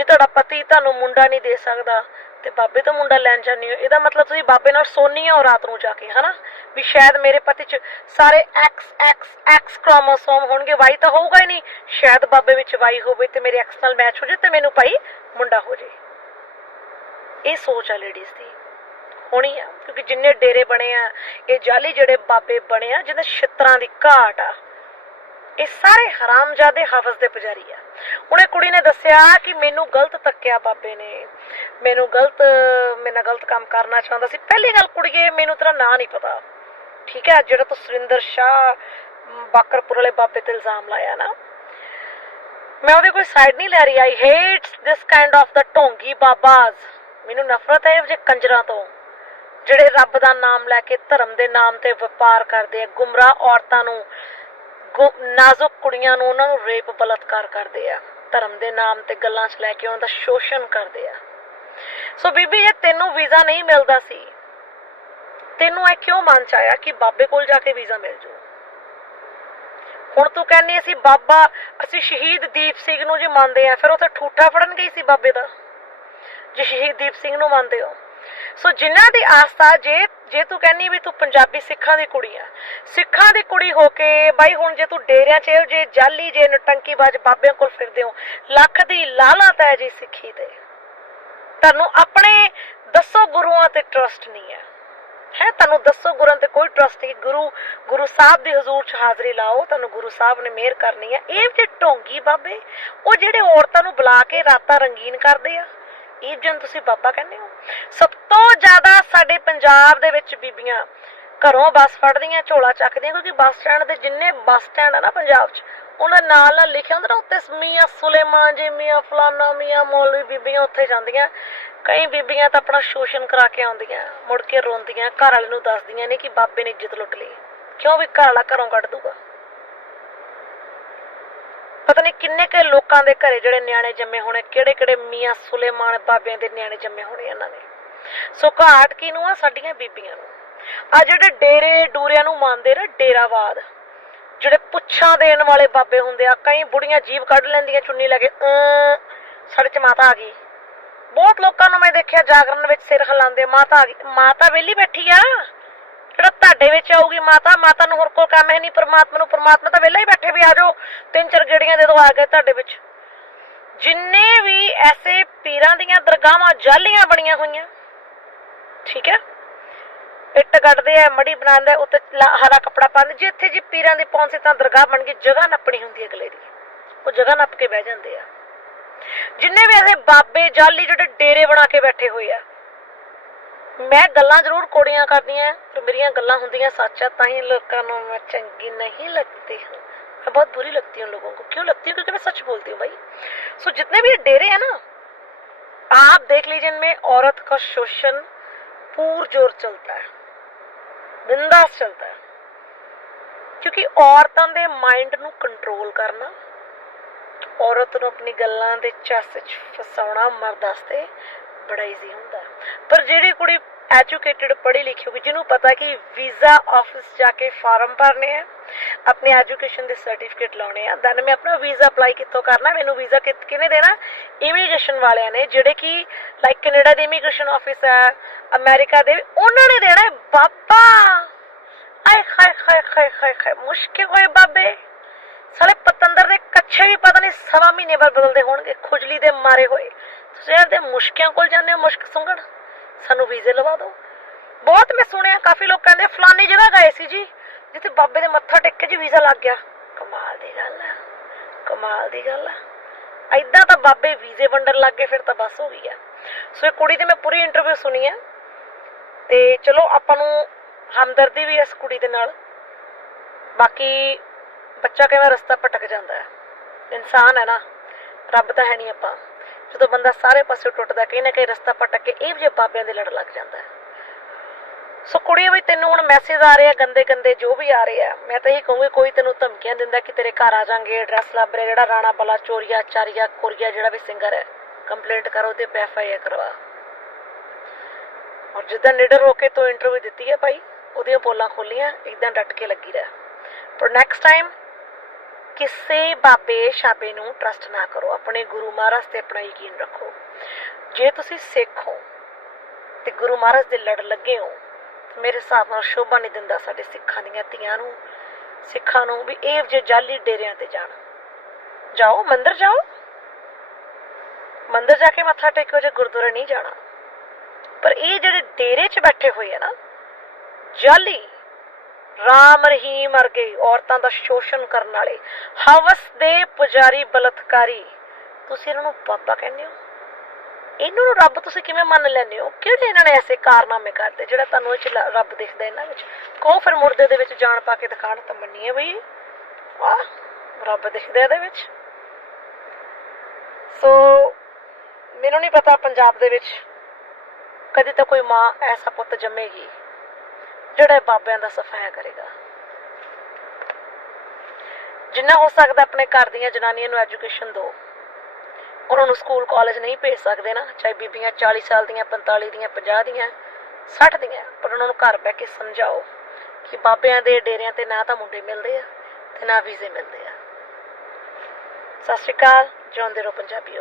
ਜੇ ਤੁਹਾਡਾ ਪਤੀ ਤੁਹਾਨੂੰ ਮੁੰਡਾ ਨਹੀਂ ਦੇ ਸਕਦਾ, ਤੇ ਬਾਬੇ ਤੋਂ ਮੁੰਡਾ ਲੈਣ ਜਾਂਦੇ ਹੋ, ਇਹਦਾ ਮਤਲਬ ਤੁਸੀਂ ਬਾਬੇ ਨਾਲ ਸੋਨੀ ਹੋ ਰਾਤ ਨੂੰ ਜਾ ਕੇ, ਹਨਾ? ਵੀ ਸ਼ਾਇਦ ਮੇਰੇ ਪਤੀ ਚ ਸਾਰੇ ਐਕਸ ਐਕਸ ਐਕਸ ਕ੍ਰੋਮੋਸੋਮ ਹੋਣਗੇ ਵਾਈ ਤਾਂ ਹੋਊਗਾ ਹੀ ਨਹੀਂ। ਸ਼ਾਇਦ ਬਾਬੇ ਵਿੱਚ ਵਾਈ ਹੋਵੇ ਤੇ ਮੇਰੇ ਐਕਸ ਨਾਲ ਮੈਚ ਹੋ ਜਾਏ ਤੇ ਮੈਨੂੰ ਭਾਈ ਮੁੰਡਾ ਹੋ ਜਾਏ। ਇਹ ਸੋਚ ਆ ਲੇਡੀਜ਼ ਦੀ। ਹੋਣੀ ਆ, ਕਿਉਂਕਿ ਜਿੰਨੇ ਡੇਰੇ ਬਣੇ ਆ, ਇਹ ਜਾਲੀ ਜਿਹੜੇ ਬਾਬੇ ਬਣੇ ਆ, ਜਿਹਦੇ ਛਿੱਤਰਾਂ ਦੀ ਘਾਟ ਆ, ਇਹ ਸਾਰੇ ਹਰਾਮਜ਼ਾਦੇ ਹਵਸ ਦੇ ਪੁਜਾਰੀ ਆ। ਉਹਨੇ ਕੁੜੀ ਨੇ ਦੱਸਿਆ ਕਿ ਮੈਨੂੰ ਗਲਤ ਤੱਕਿਆ ਬਾਬੇ ਨੇ। ਮੈਨੂੰ ਗਲਤ, ਮੇਰੇ ਨਾਲ ਗਲਤ ਕੰਮ ਕਰਨਾ ਚਾਹੁੰਦਾ ਸੀ। ਪਹਿਲੀ ਗੱਲ ਕੁੜੀਏ, ਮੈਨੂੰ ਤੇਰਾ ਨਾਂ ਨਹੀਂ ਪਤਾ। ਠੀਕ ਹੈ, ਜਿਹੜਾ ਤੂੰ ਸੁਰਿੰਦਰ ਸ਼ਾਹ, ਬਾਕਰਪੁਰ ਵਾਲੇ ਬਾਬੇ ਤੇ ਇਲਜ਼ਾਮ ਲਾਇਆ ਨਾ। ਮੈਂ ਉਹਦੀ ਕੋਈ ਸਾਈਡ ਨਹੀਂ ਲੈ ਰਹੀ। I hate this kind of ਦਾ ਢੋਂਗੀ ਬਾਬਾਜ਼। ਮੈਨੂੰ ਨਫ਼ਰਤ ਹੈ ਇਹ ਕੰਜਰਾਂ ਤੋਂ। ਜਿਹੜੇ ਰੱਬ ਦਾ ਨਾਮ ਲੈ ਕੇ ਧਰਮ ਦੇ ਨਾਮ ਤੇ ਵਪਾਰ ਕਰਦੇ ਆ, ਗੁੰਮਰਾਹ ਔਰਤਾਂ ਨੂੰ। ਨਾਜ਼ੁਕ ਕੁੜੀਆਂ ਨੂੰ ਉਹਨਾਂ ਨੂੰ ਰੇਪ, ਬਲਤਕਾਰ ਕਰਦੇ ਆ। ਧਰਮ ਦੇ ਨਾਮ ਤੇ ਗੱਲਾਂ 'ਚ ਲੈ ਕੇ ਉਹਨਾਂ ਦਾ ਸ਼ੋਸ਼ਣ ਕਰਦੇ ਆ। ਸੋ ਬੀਬੀ ਜੇ ਤੈਨੂੰ ਵੀਜ਼ਾ ਨਹੀਂ ਮਿਲਦਾ ਸੀ। ਤੈਨੂੰ ਇਹ ਕਿਉਂ ਮਨ ਚ ਆਇਆ ਕਿ ਬਾਬੇ ਕੋਲ ਜਾ ਕੇ ਵੀਜ਼ਾ ਮਿਲ ਜੂ? ਹੁਣ ਤੂੰ ਕਹਿੰਨੀ ਅਸੀਂ ਬਾਬਾ, ਅਸੀਂ ਸ਼ਹੀਦ ਦੀਪ ਸਿੰਘ ਨੂੰ ਜੇ ਮੰਨਦੇ ਆ, ਫਿਰ ਉੱਥੇ ਠੂਠਾ ਫੜਨ ਗਈ ਸੀ ਬਾਬੇ ਦਾ? ਜੇ ਸ਼ਹੀਦ ਦੀਪ ਸਿੰਘ ਨੂੰ ਮੰਨਦੇ ਹੋ। ਸੋ ਜਿਨ੍ਹਾਂ ਦੀ ਆਸਥਾ, ਜੇ ਜੇ ਤੂੰ ਕਹਿੰਨੀ ਵੀ ਤੂੰ ਪੰਜਾਬੀ ਸਿੱਖਾਂ ਦੀ ਕੁੜੀ ਆ, ਸਿੱਖਾਂ ਦੀ ਕੁੜੀ ਹੋ ਕੇ, ਬਾਈ ਹੁਣ ਜੇ ਤੂੰ ਡੇਰਿਆਂ 'ਚ, ਜੇ ਜਾਲੀ ਜੇ ਨਟੰਕੀਬਾਜ਼ ਬਾਬਿਆਂ ਕੋਲ ਫਿਰਦੇ ਹੋ, ਲੱਖ ਦੀ ਲਾਲਤ ਹੈ ਜੀ ਸਿੱਖੀ ਤੇ। ਤੁਹਾਨੂੰ ਆਪਣੇ ਦੱਸੋ ਗੁਰੂਆਂ ਤੇ ਟਰਸਟ ਨਹੀਂ ਹੈ। ਹੈ, ਤੁਹਾਨੂੰ ਦੱਸੋ ਗੁਰਾਂ ਤੇ ਕੋਈ ਟਰਸਟ ਨਹੀਂ। ਗੁਰੂ ਗੁਰੂ ਸਾਹਿਬ ਦੀ ਹਜ਼ੂਰ 'ਚ ਹਾਜ਼ਰੀ ਲਾਓ, ਤੁਹਾਨੂੰ ਗੁਰੂ ਸਾਹਿਬ ਨੇ ਮਿਹਰ ਕਰਨੀ ਹੈ। ਇਹ ਜੇ ਢੋਂਗੀ ਬਾਬੇ, ਉਹ ਜਿਹੜੇ ਔਰਤਾਂ ਨੂੰ ਬੁਲਾ ਕੇ ਰਾਤਾਂ ਰੰਗੀਨ ਕਰਦੇ ਆ ਇਹ ਤੁਸੀਂ ਬਾਬਾ ਕਹਿੰਦੇ ਹੋ। ਸਭ ਤੋਂ ਜ਼ਿਆਦਾ ਸਾਡੇ ਪੰਜਾਬ ਦੇ ਵਿੱਚ ਬੀਬੀਆਂ ਘਰੋਂ ਬੱਸ ਫੜਦੀਆਂ, ਝੋਲਾ ਚੱਕਦੀਆਂ, ਕਿਉਂਕਿ ਬੱਸ ਸਟੈਂਡ ਦੇ ਜਿੰਨੇ ਬੱਸ ਸਟੈਂਡ ਆ ਨਾ ਪੰਜਾਬ 'ਚ, ਉਹਨਾਂ ਨਾਲ ਨਾਲ ਲਿਖਿਆ ਹੁੰਦਾ ਨਾ ਉੱਤੇ ਮੀਆਂ ਸੁਲੇਮਾਨ ਜੀ, ਮੀਆਂ ਫਲਾਨਾ, ਮੀਆਂ ਮੌਲਵੀ ਬੀਬੀਆਂ ਉੱਥੇ ਜਾਂਦੀਆਂ। ਕਈ ਬੀਬੀਆਂ ਤਾਂ ਆਪਣਾ ਸ਼ੋਸ਼ਣ ਕਰਾ ਕੇ ਆਉਂਦੀਆਂ, ਮੁੜ ਕੇ ਰੋਂਦੀਆਂ, ਘਰ ਵਾਲੇ ਨੂੰ ਦੱਸਦੀਆਂ ਨੇ ਕਿ ਬਾਬੇ ਨੇ ਇੱਜ਼ਤ ਲੁੱਟ ਲਈ। ਕਿਉਂ ਵੀ ਘਰ ਵਾਲਾ ਘਰੋਂ ਕੱਢ ਦੂਗਾ ਪਤਾ ਨਹੀਂ ਕਿੰਨੇ ਕੁ ਲੋਕਾਂ ਦੇ ਘਰੇ ਜਿਹੜੇ ਨਿਆਣੇ ਜੰਮੇ ਹੋਣੇ ਕਿਹੜੇ ਕਿਹੜੇ ਮੀਆਂ ਸੁਲੇਮਾਨ ਬਾਬਿਆਂ ਦੇ ਨਿਆਣੇ ਜੰਮੇ ਹੋਣੇ ਇਹਨਾਂ ਨੇ ਸੋ ਘਾਟ ਕਿਹਨੂੰ ਆ? ਸਾਡੀਆਂ ਬੀਬੀਆਂ ਨੂੰ। ਆ ਜਿਹੜੇ ਡੇਰੇ ਡੂਰਿਆਂ ਨੂੰ ਮੰਨਦੇ ਨਾ, ਡੇਰਾਵਾਦ, ਜਿਹੜੇ ਪੁੱਛਾਂ ਦੇਣ ਵਾਲੇ ਬਾਬੇ ਹੁੰਦੇ ਆ, ਕਈ ਬੁੜੀਆਂ ਜੀਭ ਕੱਢ ਲੈਂਦੀਆਂ, ਚੁੰਨੀ ਲੈ ਕੇ ਸਾਡੇ ਚ ਮਾਤਾ ਆ ਗਈ। ਬਹੁਤ ਲੋਕਾਂ ਨੂੰ ਮੈਂ ਦੇਖਿਆ ਜਾਗਰਣ ਵਿੱਚ ਸਿਰ ਹਿਲਾਉਂਦੇ, ਮਾਤਾ ਆ ਗਈ। ਮਾਤਾ ਵਿਹਲੀ ਬੈਠੀ ਆ। ਜਿਹੜਾ ਤੁਹਾਡੇ ਵਿੱਚ ਆਊਗੀ ਮਾਤਾ ਮਾਤਾ ਨੂੰ ਹੋਰ ਕੋਈ ਕੰਮ ਹੈ ਨਹੀਂ ਪਰਮਾਤਮਾ ਨੂੰ ਪਰਮਾਤਮਾ ਤਾਂ ਵਿਹਲਾ ਹੀ ਬੈਠੇ ਵੀ ਆ ਜਾਓ ਤਿੰਨ ਚਾਰ ਗੇੜੀਆਂ ਦੇ ਦੋ ਆ ਗਏ ਤੁਹਾਡੇ ਵਿੱਚ। ਜਿੰਨੇ ਵੀ ਐਸੇ ਪੀਰਾਂ ਦੀਆਂ ਦਰਗਾਹਾਂ ਜਾਲੀਆਂ ਬਣੀਆਂ ਹੋਈਆਂ ਠੀਕ ਹੈ? ਇੱਟ ਕੱਢਦੇ ਆ ਮੜੀ ਬਣਾਉਂਦੇ ਆ, ਉੱਤੇ ਹਰਾ ਕੱਪੜਾ ਪਾਉਂਦੇ ਜਿੱਥੇ ਜੀ ਪੀਰਾਂ ਦੀ ਪਹੁੰਚੇ ਤਾਂ ਦਰਗਾਹ ਬਣ ਗਈ ਜਗ੍ਹਾ ਨੱਪਣੀ ਹੁੰਦੀ ਅਗਲੇ ਦੀ। ਉਹ ਜਗ੍ਹਾ ਨੱਪ ਕੇ ਬਹਿ ਜਾਂਦੇ ਆ। ਜਿੰਨੇ ਵੀ ਐਸੇ ਬਾਬੇ ਜਾਲੀ ਜਿਹੜੇ ਡੇਰੇ ਬਣਾ ਕੇ ਬੈਠੇ ਹੋਏ ਆ ਮੈਂ ਗੱਲਾਂ ਜ਼ਰੂਰ ਕੋੜੀਆਂ ਕਰਦੀਆਂ ਪਰ ਮੇਰੀਆਂ ਗੱਲਾਂ ਹੁੰਦੀਆਂ ਸੱਚ ਆ ਤਾਂ ਹੀ ਲੋਕਾਂ ਨੂੰ ਮੈਂ ਚੰਗੀ ਨਹੀਂ लगती हूँ मैं बहुत बुरी लगती हूँ लोगों को क्यों लगती हूँ क्योंकि मैं सच बोलती हूँ भाई सो जितने भी ये डेरे हैं ना आप देख लीजिए इनमें औरत का शोषण पूर जोर चलता है ਬਿੰਦਾਸ ਚੱਲਦਾ ਹੈ ਕਿਉਂਕਿ ਔਰਤਾਂ ਦੇ ਮਾਈਂਡ ਨੂੰ ਕੰਟਰੋਲ ਕਰਨਾ ਔਰਤ ਨੂੰ ਆਪਣੀ ਗੱਲਾਂ ਦੇ ਚੱਸ 'ਚ ਫਸਾਉਣਾ ਮਰਦ ਵਾਸਤੇ ਬੜਾ ਈਜ਼ੀ ਹੁੰਦਾ। ਪਰ ਜਿਹੜੀ ਕੁੜੀ ਐਜੂਕੇਟਿਡ ਪੜ੍ਹੀ ਲਿਖੀ ਹੋਵੇ ਜਿਹਨੂੰ ਪਤਾ ਕਿ ਵੀਜ਼ਾ ਆਫਿਸ ਜਾ ਕੇ ਫਾਰਮ ਭਰਨੇ ਆ, ਆਪਣੀ ਐਜੂਕੇਸ਼ਨ ਦੇ ਸਰਟੀਫਿਕੇਟ ਲਾਉਣੇ ਆ ਦੈਨ ਮੈਂ ਆਪਣਾ ਵੀਜ਼ਾ ਅਪਲਾਈ ਕਿੱਥੋਂ ਕਰਨਾ, ਮੈਨੂੰ ਵੀਜ਼ਾ ਕਿਹਨੇ ਦੇਣਾ? ਇਮੀਗ੍ਰੇਸ਼ਨ ਵਾਲਿਆਂ ਨੇ, ਜਿਹੜੇ ਕਿ ਲਾਈਕ ਕੈਨੇਡਾ ਦੇ ਇਮੀਗ੍ਰੇਸ਼ਨ ਆਫਿਸ ਹੈ ਅਮਰੀਕਾ ਦੇ, ਉਹਨਾਂ ਨੇ ਦੇਣਾ ਬਾਬਾ! ਆਏ ਹਾਏ ਹਾਏ ਹਾਏ ਹਾਏ, ਮੁਸ਼ਕਿਲ ਹੋਏ ਬਾਬੇ। ਸਾਲੇ ਪਤੰਦਰ ਦੇ ਕੱਛੇ ਵੀ ਪਤਾ ਨਹੀਂ ਸਵਾ ਮਹੀਨੇ ਬਾਅਦ ਬਦਲਦੇ ਹੋਣਗੇ, ਖੁਜਲੀ ਦੇ ਮਾਰੇ ਹੋਏ। ਤੁਸੀਂ ਇਹਦੇ ਮੁਸ਼ਕਿਆਂ ਕੋਲ ਜਾਂਦੇ ਹੋ, ਮੁਸ਼ਕ ਸੁੰਗਣ ਸਾਨੂੰ ਵੀਜ਼ੇ ਲਵਾ ਦਿਓ। ਬਹੁਤ ਮੈਂ ਸੁਣਿਆ, ਕਾਫੀ ਲੋਕ ਕਹਿੰਦੇ ਫਲਾਨੀ ਜਗ੍ਹਾ ਗਏ ਸੀ ਜੀ, ਜਿੱਥੇ ਬਾਬੇ ਦੇ ਮੱਥਾ ਟੇਕ ਕੇ ਜੀ ਵੀਜ਼ਾ ਲੱਗ ਗਿਆ। ਕਮਾਲ ਦੀ ਗੱਲ ਆ, ਕਮਾਲ ਦੀ ਗੱਲ ਹੈ ਐਦਾਂ ਤਾਂ ਬਾਬੇ ਵੀਜ਼ੇ ਵੰਡਣ ਲੱਗ ਗਏ, ਫਿਰ ਤਾਂ ਬਸ ਹੋ ਗਈ ਆ। ਸੋ ਇਹ ਕੁੜੀ ਦੀ ਮੈਂ ਪੂਰੀ ਇੰਟਰਵਿਊ ਸੁਣੀ ਹੈ ਤੇ ਚਲੋ ਆਪਾਂ ਨੂੰ ਹਮਦਰਦੀ ਵੀ ਇਸ ਕੁੜੀ ਦੇ ਨਾਲ। ਬਾਕੀ ਬੱਚਾ ਕਿਵੇਂ ਰਸਤਾ ਭਟਕ ਜਾਂਦਾ ਹੈ? ਇਨਸਾਨ ਹੈ ਨਾ, ਰੱਬ ਤਾਂ ਹੈ ਨਹੀਂ ਆਪਾਂ। ਜਦੋਂ ਬੰਦਾ ਸਾਰੇ ਪਾਸੇ ਟੁੱਟਦਾ ਕहीं ਨਾ ਕहीं ਰਸਤਾ ਭਟਕ ਕੇ ਇਹ ਜਿਹੇ ਬਾਬਿਆਂ ਦੇ ਲੜ ਲੱਗ ਜਾਂਦਾ ਹੈ। ਸੋ ਕੁੜੀ ਵੀ ਤੈਨੂੰ ਹੁਣ ਮੈਸੇਜ ਆ ਰਹੇ ਆ ਗੰਦੇ ਗੰਦੇ ਜੋ ਵੀ ਆ ਰਹੇ ਆ ਮੈਂ ਤਾਂ ਇਹ ਕਹੂੰਗੀ, ਕੋਈ ਤੈਨੂੰ ਧਮਕੀਆਂ ਦਿੰਦਾ ਕਿ ਤੇਰੇ ਘਰ ਆ ਜਾਾਂਗੇ ਐਡਰੈਸ ਲੱਭ ਰਿਹਾ, ਜਿਹੜਾ ਰਾਣਾ ਬਲਾ, ਚੋਰੀਆ, ਚਾਰੀਆ ਕੋਰੀਆ ਜਿਹੜਾ ਵੀ ਸਿੰਗਰ ਹੈ ਕੰਪਲੇਂਟ ਕਰੋ ਤੇ ਐਫ ਕਰਵਾ। ਔਰ ਜਿੱਦਾਂ ਨਿਡਰ ਹੋ ਕੇ ਤੂੰ ਇੰਟਰਵਿਊ ਦਿੱਤੀ ਹੈ ਭਾਈ, ਉਹਦੀਆਂ ਪੋਲਾਂ ਖੋਲੀਆਂ ਇਦਾਂ ਡਟ ਕੇ ਲੱਗੀ ਰਹਿ। ਪਰ ਨੈਕਸਟ ਟਾਈਮ ਕਿਸੇ ਬਾਬੇ ਸ਼ਾਬੇ ਨੂੰ ਟਰਸਟ ਨਾ ਕਰੋ। ਆਪਣੇ ਗੁਰੂ ਮਹਾਰਾਜ ਤੇ ਆਪਣਾ ਯਕੀਨ ਰੱਖੋ। ਜੇ ਤੁਸੀਂ ਸਿੱਖ ਹੋ ਤੇ ਗੁਰੂ ਮਹਾਰਾਜ ਦੇ ਲੜ ਲੱਗੇ ਹੋ ਮੇਰੇ ਹਿਸਾਬ ਨਾਲ ਸ਼ੋਭਾ ਨਹੀਂ ਦਿੰਦਾ ਸਾਡੇ ਸਿੱਖਾਂ ਦੀਆਂ ਧੀਆਂ ਨੂੰ, ਸਿੱਖਾਂ ਨੂੰ ਵੀ ਇਹ ਜੇ ਜਾਲੀ ਡੇਰਿਆਂ ਤੇ ਜਾਣ। ਜਾਓ, ਮੰਦਿਰ ਜਾਓ। ਮੰਦਿਰ ਜਾ ਕੇ ਮੱਥਾ ਟੇਕੋ, ਜੇ ਗੁਰਦੁਆਰੇ ਨਹੀਂ ਜਾਣਾ। ਪਰ ਇਹ ਜਿਹੜੇ ਡੇਰੇ 'ਚ ਬੈਠੇ ਹੋਏ ਆ ਨਾ, ਜਾਲੀ ਰਾਮ ਰਹੀਮ ਵਰਗੇ ਔਰਤਾਂ ਦਾ ਸ਼ੋਸ਼ਣ ਕਰਨ ਵਾਲੇ ਹਵਸ ਦੇ ਪੁਜਾਰੀ ਬਲਤਕਾਰੀ। ਤੁਸੀਂ ਇਹਨਾਂ ਨੂੰ ਬਾਬਾ ਕਹਿੰਦੇ ਹੋ? ਇਹਨਾਂ ਨੂੰ ਰੱਬ ਤੁਸੀਂ ਕਿਵੇਂ ਮੰਨ ਲੈਂਦੇ ਹੋ? ਕਿਹੜੇ ਇਹਨਾਂ ਨੇ ਐਸੇ ਕਾਰਨਾਮੇ ਕਰਦੇ ਜਿਹੜਾ ਤੁਹਾਨੂੰ ਇਹ ਚ ਰੱਬ ਦਿਖਦਾ ਇਹਨਾਂ ਵਿੱਚ? ਕਹੋ ਫਿਰ ਮੁਰਦੇ ਦੇ ਵਿੱਚ ਜਾਨ ਪਾ ਕੇ ਦਿਖਾਣ ਤਾਂ ਮੰਨੀਏ ਬਈ। ਵਾਹ, ਰੱਬ ਦਿਖਦਾ ਇਹਦੇ ਵਿੱਚ। ਸੋ, ਮੈਨੂੰ ਨਹੀਂ ਪਤਾ ਪੰਜਾਬ ਦੇ ਵਿੱਚ ਕਦੀ ਤਾਂ ਕੋਈ ਮਾਂ ਐਸਾ ਪੁੱਤ ਜੰਮੇਗੀ। ਜਿਹੜਾ ਬਾਬਿਆਂ ਦਾ ਸਫਾਇਆ ਕਰੇਗਾ। ਜਿੰਨਾ ਹੋ ਸਕਦਾ ਆਪਣੇ ਘਰ ਦੀਆਂ ਜਨਾਨੀਆਂ ਨੂੰ ਐਜੂਕੇਸ਼ਨ ਦਿਓ। ਉਹਨਾਂ ਨੂੰ ਸਕੂਲ, ਕਾਲਜ ਨਹੀਂ ਭੇਜ ਸਕਦੇ ਨਾ, ਚਾਹੇ ਬੀਬੀਆਂ 40 ਸਾਲ ਦੀਆਂ 45 ਦੀਆਂ 50 ਦੀਆਂ 60 ਦੀਆਂ, ਪਰ ਉਹਨਾਂ ਨੂੰ ਘਰ ਬਹਿ ਕੇ ਸਮਝਾਓ ਕਿ ਬਾਬਿਆਂ ਦੇ ਡੇਰਿਆਂ ਤੇ ਨਾ ਤਾਂ ਮੁੰਡੇ ਮਿਲਦੇ ਆ ਤੇ ਨਾ ਵੀਜ਼ੇ ਮਿਲਦੇ ਆ। ਸਤਿ ਸ਼੍ਰੀ ਅਕਾਲ, ਜਿਉਂਦੇ ਰਹੋ ਪੰਜਾਬੀਓ।